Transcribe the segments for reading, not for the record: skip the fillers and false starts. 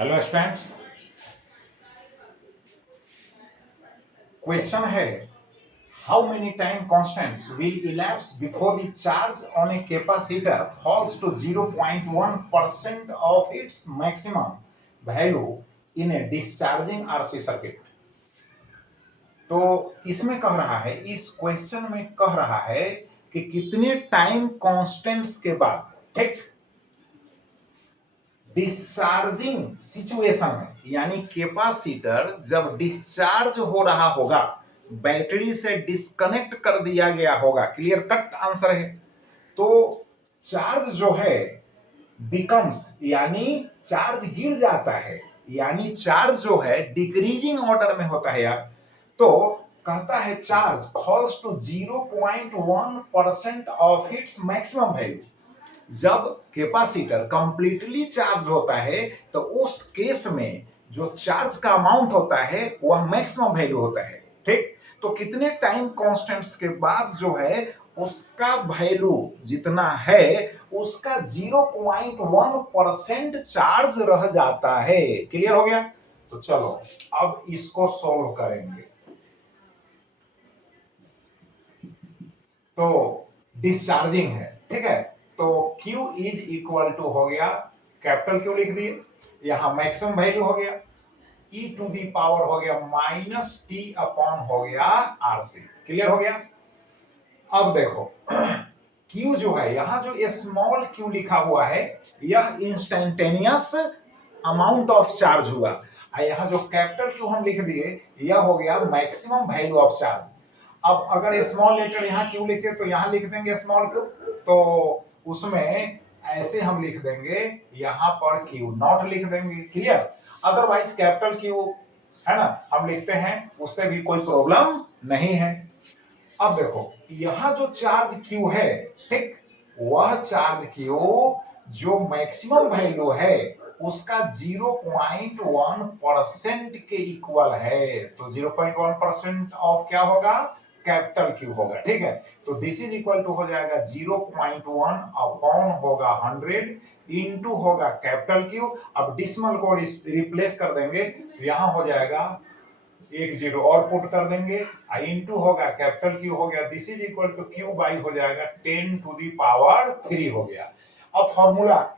Hello students, question है how many time constants will elapse before the charge on a capacitor falls to 0.1% of its maximum value in a discharging RC circuit। तो इसमें कह रहा है, इस question में कह रहा है कि कितने टाइम कांस्टेंट्स के बाद, ठीक, डिस्चार्जिंग सिचुएशन में, यानी कैपेसिटर जब डिस्चार्ज हो रहा होगा, बैटरी से डिस्कनेक्ट कर दिया गया होगा, क्लियर कट आंसर है। तो चार्ज जो है बिकम्स, यानी चार्ज गिर जाता है, यानी चार्ज जो है डिक्रीजिंग ऑर्डर में होता है यार। तो कहता है charge falls to 0.1% of its maximum value. जब कैपेसिटर कंप्लीटली चार्ज होता है तो उस केस में जो चार्ज का अमाउंट होता है वह मैक्सिमम वैल्यू होता है, ठीक। तो कितने टाइम कांस्टेंट्स के बाद जो है उसका वैल्यू जितना है उसका 0.1% चार्ज रह जाता है। क्लियर हो गया? तो चलो अब इसको सोल्व करेंगे। तो डिस्चार्जिंग है, ठीक है। तो Q इज इक्वल टू हो गया, कैपिटल Q लिख दिए, यहां मैक्सिमम वैल्यू हो गया e टू दी पावर हो गया माइनस टी अपॉन हो गया RC। क्लियर हो गया? अब देखो Q जो है, यहां जो स्मॉल q लिखा हुआ है यह इंस्टेंटेनियस अमाउंट ऑफ चार्ज हुआ, और यहां जो कैपिटल Q हम लिख दिए यह हो गया मैक्सिमम वैल्यू ऑफ चार्ज। अब अगर स्मॉल लेटर यहाँ क्यू लिखे तो यहाँ लिख देंगे स्मॉल क्यू, तो उसमें ऐसे हम लिख देंगे, यहाँ पर क्यू नॉट लिख देंगे। क्लियर? अदरवाइज कैपिटल क्यू है ना, हम लिखते हैं, उससे भी कोई प्रॉब्लम नहीं है। अब देखो यहाँ जो चार्ज क्यू है, ठीक, वह चार्ज क्यू जो मैक्सिमम वैल्यू है उसका 0.1% के इक्वल है। तो 0.1% ऑफ क्या होगा? कैपिटल क्यू होगा, ठीक है। तो दिस इज इक्वल टू हो जाएगा 0.1 अपॉन होगा 100 इंटू होगा कैपिटल क्यू। अब डिसिमल को रिप्लेस कर देंगे तो यहां हो जाएगा एक जीरो और पुट कर देंगे, इंटू होगा कैपिटल क्यू हो गया, this is equal to Q by हो जाएगा 10 टू दी पावर 3 हो गया। अब फॉर्मूला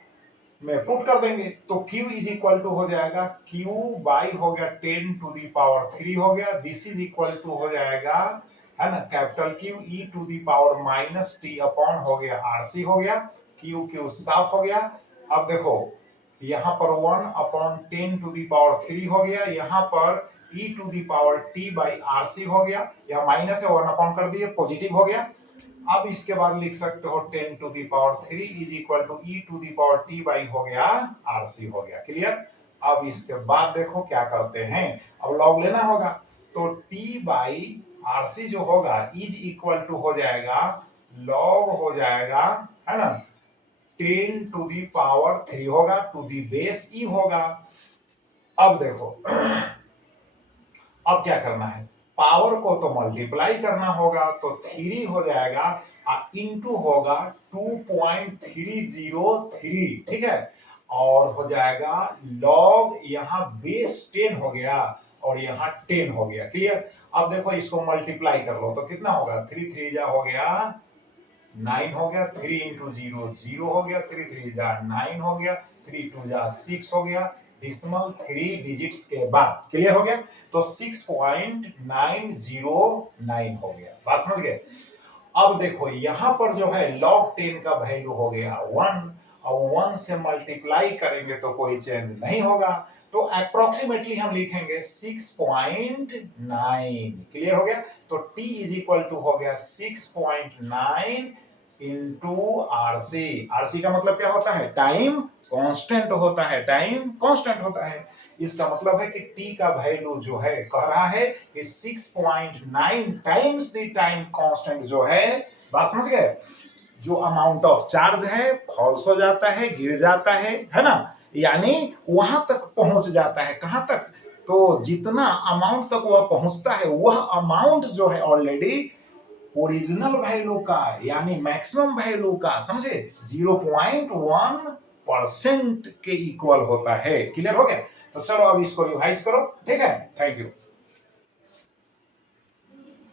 में पुट कर देंगे तो Q इज इक्वल टू हो जाएगा Q बाई हो गया 10 टू दी पावर 3 हो गया, दिस इज इक्वल टू हो जाएगा, है ना, capital Q e to the power minus T upon हो गया RC हो गया, Q Q साफ हो गया। अब देखो यहाँ पर 1 अपॉन 10 टू दी पावर 3 हो गया, यहाँ पर e to the power t by RC हो गया, यह माइनस है 1 अपॉन कर दिए, पॉजिटिव हो गया। अब इसके बाद लिख सकते हो 10 to the power 3 is equal to e to the power t by हो गया RC हो गया। क्लियर? अब इसके बाद देखो क्या करते हैं, अब लॉग लेना होगा, तो t बाई RC जो होगा इज इक्वल टू हो जाएगा लॉग हो जाएगा, है ना, 10 टू दी पावर 3 होगा टू दी बेस e होगा। अब देखो अब क्या करना है, पावर को तो मल्टीप्लाई करना होगा, तो 3 हो जाएगा इंटू होगा 2.303, ठीक है, और हो जाएगा लॉग यहाँ बेस 10 हो गया और यहाँ 10 हो गया। क्लियर? अब देखो इसको मल्टीप्लाई कर लो तो कितना होगा, 3 3 जा हो गया 9 हो गया, 3 इंटू 0 0 हो गया, 3 3 जा 9 हो गया, 3 2 जा 6 हो गया, डिसिमल 3 डिजिट्स के बाद। क्लियर हो गया? तो 6.909 हो गया। बात समझ गए? अब देखो यहां पर जो है log 10 का वैल्यू हो गया 1, और 1 से मल्टीप्लाई करेंगे तो कोई चेंज नहीं होगा, तो अप्रोक्सीमेटली हम लिखेंगे 6.9। क्लियर हो गया? तो t इज इक्वल टू हो गया 6.9 इंटू RC। RC का मतलब क्या होता है? टाइम कांस्टेंट होता है, टाइम कांस्टेंट होता है। इसका मतलब है कि t का वैल्यू जो है कह रहा है कि 6.9 टाइम्स द टाइम कांस्टेंट जो है। बात समझ गए? जो अमाउंट ऑफ चार्ज है फॉल्स हो जाता है, गिर जाता है ना, यानी वहां तक पहुंच जाता है। कहां तक? तो जितना अमाउंट तक वह पहुंचता है वह अमाउंट जो है ऑलरेडी ओरिजिनल वैल्यू का, यानी मैक्सिमम वैल्यू का, समझे, 0.1 परसेंट के इक्वल होता है। क्लियर हो गया? तो चलो अब इसको रिवाइज करो, ठीक है। Thank you.